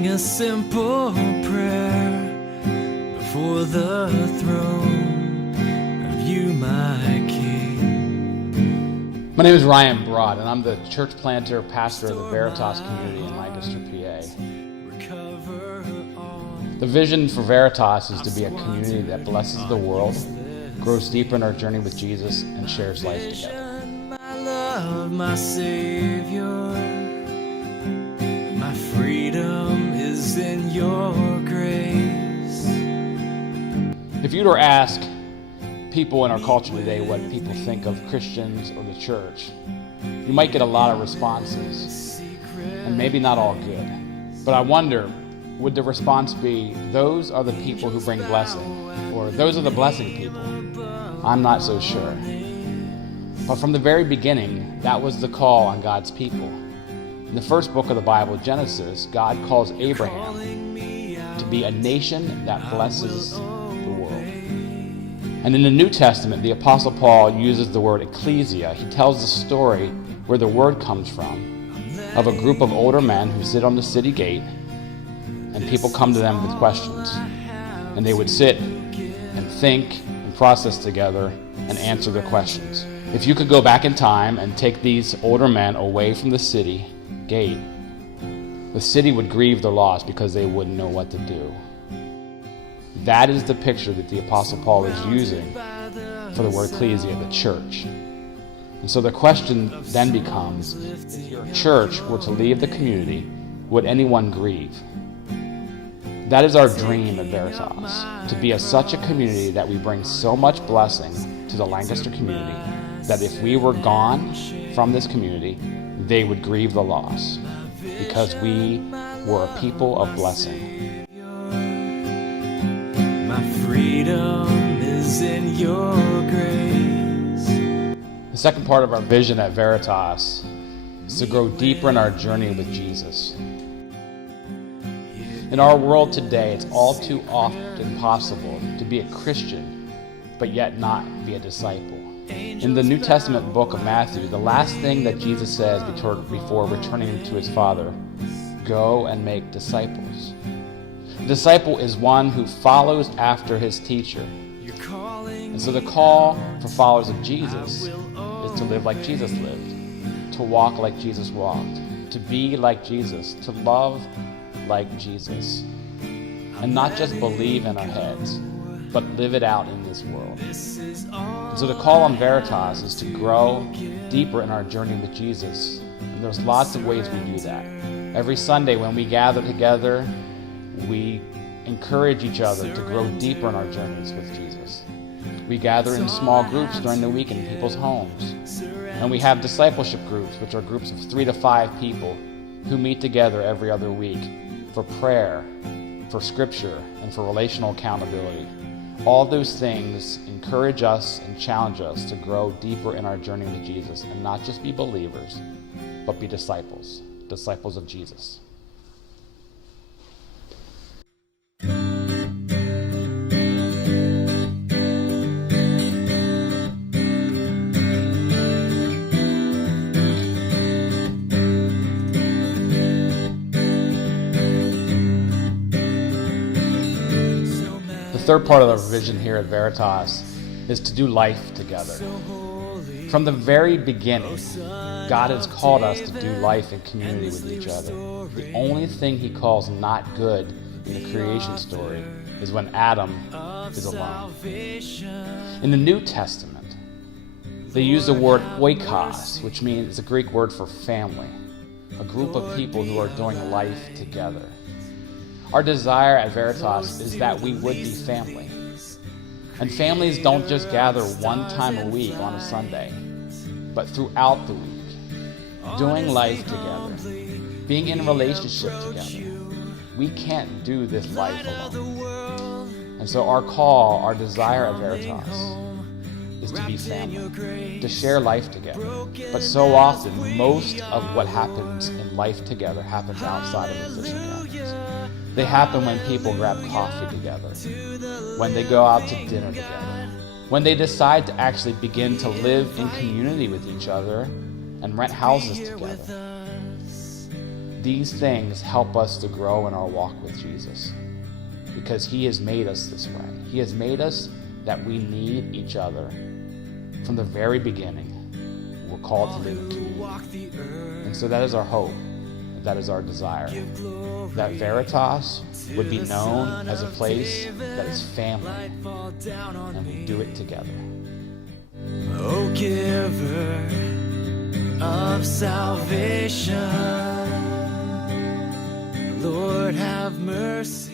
bring a simple prayer before the throne of you, my King. My name is Ryan Broad, and I'm the church planter, pastor of the Veritas community in Lancaster, PA. The vision for Veritas is to be a community that blesses the world, grows deeper in our journey with Jesus, and shares life together. My love, my Savior, my freedom is in your grace. If you were to ask people in our culture today what people think of Christians or the church, you might get a lot of responses, and maybe not all good. But I wonder, would the response be, those are the people who bring blessing, or those are the blessing people? I'm not so sure. But from the very beginning, that was the call on God's people. In the first book of the Bible, Genesis, God calls Abraham to be a nation that blesses the world. And in the New Testament, the Apostle Paul uses the word ecclesia. He tells the story where the word comes from, of a group of older men who sit on the city gate, and people come to them with questions. And they would sit and think and process together and answer their questions. If you could go back in time and take these older men away from the city gate, the city would grieve their loss because they wouldn't know what to do. That is the picture that the Apostle Paul is using for the word ecclesia, the church. And so the question then becomes, if your church were to leave the community, would anyone grieve? That is our dream at Veritas, to be such a community that we bring so much blessing to the Lancaster community that if we were gone from this community, they would grieve the loss because we were a people of blessing. My freedom is in your grace. The second part of our vision at Veritas is to grow deeper in our journey with Jesus. In our world today, it's all too often possible to be a Christian, but yet not be a disciple. In the New Testament book of Matthew, the last thing that Jesus says before returning to his Father, go and make disciples. A disciple is one who follows after his teacher. And so the call for followers of Jesus is to live like Jesus lived, to walk like Jesus walked, to be like Jesus, to love like Jesus, and not just believe in our heads, but live it out in this world. And so the call on Veritas is to grow deeper in our journey with Jesus. And there's lots of ways we do that. Every Sunday when we gather together, we encourage each other to grow deeper in our journeys with Jesus. We gather in small groups during the week in people's homes. And we have discipleship groups, which are groups of 3 to 5 people who meet together every other week for prayer, for scripture, and for relational accountability. All those things encourage us and challenge us to grow deeper in our journey with Jesus and not just be believers, but be disciples of Jesus. The third part of our vision here at Veritas is to do life together. From the very beginning, God has called us to do life in community with each other. The only thing he calls not good in the creation story is when Adam is alone. In the New Testament, they use the word oikos, which means it's a Greek word for family, a group of people who are doing life together. Our desire at Veritas is that we would be family. And families don't just gather one time a week on a Sunday, but throughout the week, doing life together, being in a relationship together. We can't do this life alone. And so our call, our desire at Veritas is to be family, to share life together. But so often, most of what happens in life together happens outside of official gatherings. They happen when people grab coffee together, when they go out to dinner together, when they decide to actually begin to live in community with each other and rent houses together. these things help us to grow in our walk with Jesus, because he has made us this way. He has made us that we need each other. From the very beginning, we're called to live in community. And so that is our hope. That is our desire. That Veritas would be known as a place that is family, and we do it together. O giver of salvation, Lord have mercy.